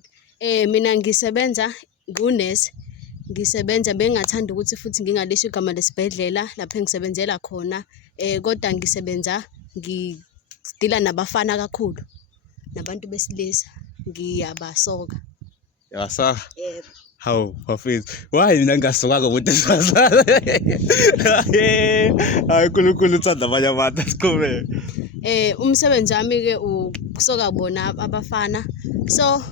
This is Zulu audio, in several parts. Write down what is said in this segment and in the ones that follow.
ngiyabonile. Mina ngisebenza ngunesi. Ngisebenza bengingathanda ukuthi futhi ngingalisho igama lesibhedlela lapho engisebenzela khona. Kodwa ngisebenza ngidila nabafana kakhulu nabantu besilisa. Ngiyabasoka. Yasoka. Yebo. Hawu bafethu, why mina ngingasokanga ukuthi sibazana? Hayi uNkulunkulu uthanda abanye abantu asiqhubeke. Umsebenzi wami ke ukusoka bona abafana. So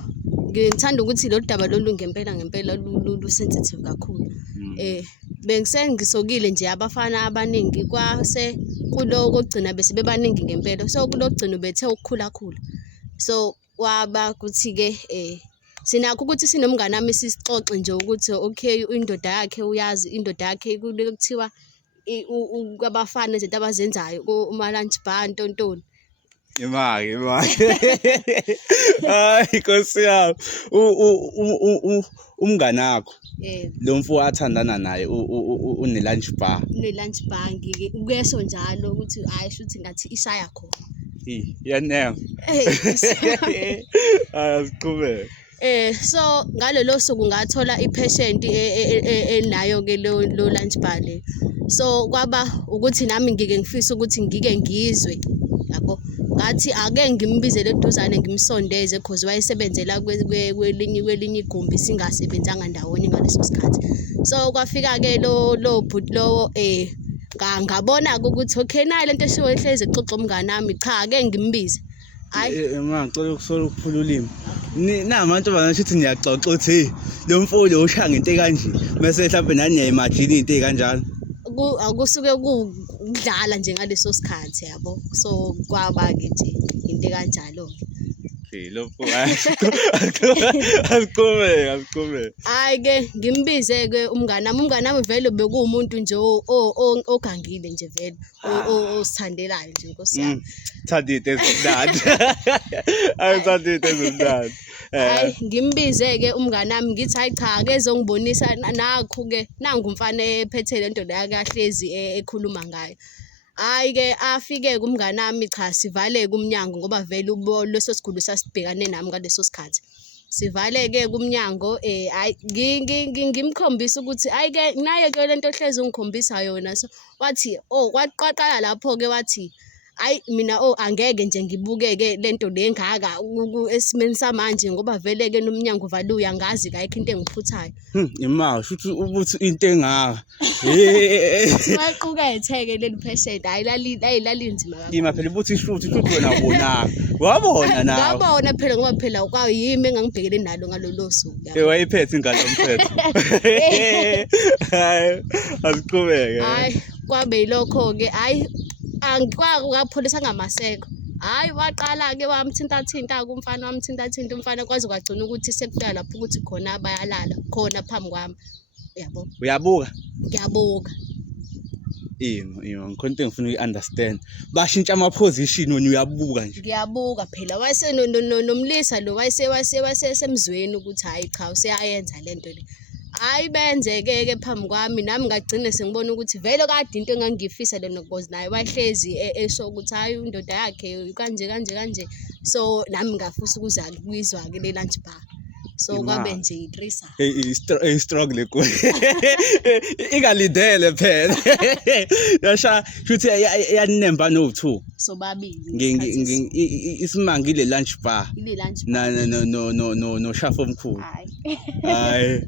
ngithanda ukuthi lo daba lolu ngempela lu sensitive kakhulu. Bengisengisokile nje abafana abaningi kwase kulo kugcina bese bebaningi ngempela. So kulo kugcina bethe ukukhula. So waba kuthi ke sinakho ukuthi sinomngane nami sisixoxe nje ukuthi okay indoda yakhe uyazi indoda yakhe kuthiwa abafana izinto abazenzayo kuma lunch bar ntontoni. Imake. Hayi Nkosi yami. Umngane wakho. Lo mfo athandana naye une lunch bar. Une lunch bar ngikeso njalo ukuthi hayi shuthi ngathi ishaya khona. Yanema. Asiqhubeke. So ngalelo suku ngathola ipatient enayo ke lo lunch bar le. So kwaba ukuthi nami ngifisa ukuthi ngizwe yabo. Ngathi ake ngimbizele eduzane ngimsondeze because wayesebenzela kwelinye igumbi singasebenzanga ndawonye ngaleso sikhathi. So kwafika ke lo bhuti lo ngabona ukuthi okay nayi lento eshiwo ehleze exoxa umngane nami cha ake ngimbize. Hayi ngicela ukusola ukuphula ulimi. Nabantu bangashithi niyaxoxa uthi lo mfowethu ushaya ngento kanje bese mhlawumbe nani niyayimagine into ezikanjalo. Akusuke kudlala nje ngaleso sikhathi yabo. So kwaba ke nje into kanjalo. Lo mfowethu asiqhubeke. Hayi ke ngimbize ke umngane nami vele bekuwumuntu nje ogangile nje vele osithandelayo nje Nkosi yami. Thandite ezimnandi. Ayithandite ezimnandi. Hayi ngimbize ke umngane nami ngithi hayi cha ake zongibonisa nakho ke nangu umfana ephethe lento la kahlezi ekhuluma ngayo. Hayi ke afike kumngane nami cha sivaleke umnyango ngoba vele leso sigulu sasibhekane nami ngaleso sikhathi. Sivaleke kumnyango hayi ngimkhombisa ukuthi hayi ke naye ke lento hlezi ungikhombisa yona. So wathi kwaqala lapho ke wathi hayi mina angeke nje ngibukeke lento le ngaka esimeni samanje ngoba vele ke nomnyango uvaliwe uyangazi kayikho into engiphuthayo. Imali shuthi ubuthi into engaka. Waquketheke leli patient hayi lalinzima kakhulu. Yima phela ubuthi shuthi wena ubonanga. Wabona nawe. Ngabona phela ngoba phela kwayimi engangibhekele nalo ngalolo suku. Wayiphethe ingane yomthetho. Hayi asiqhubeke. Hayi kwabe yilokho ke hayi angikwaphulisa ngamaseko. Hayi waqala ke wamthinta kumfana wamthinta umfana kwaze kwagcina ukuthi sekufika lapho ukuthi khona bayalala khona phambi kwami. Yabo. Uyabuka? Ngiyabuka. Ngikhona into engifuna uyi-understand. Bashintsha ama-position wena uyabuka nje. Ngiyabuka phela wayese nomlisa lo wayesemzweni ukuthi hayi cha useyayenza lento le. Hayi benzeke ke phambi kwami nami ngagcina sengibona ukuthi vele kade into engangifisa lena because naye wahlezi esho ukuthi hayi indoda yakhe kanje. So nami ngafisa ukuza kubizwa ke le lunch bar. So kwabe nje itrisa. Struggle ku. Ingalidele phela. Yasha futhi yanemba no2. So babili. Isimangile lunch bar. Ile lunch bar. No shafo omkhulu. Hayi.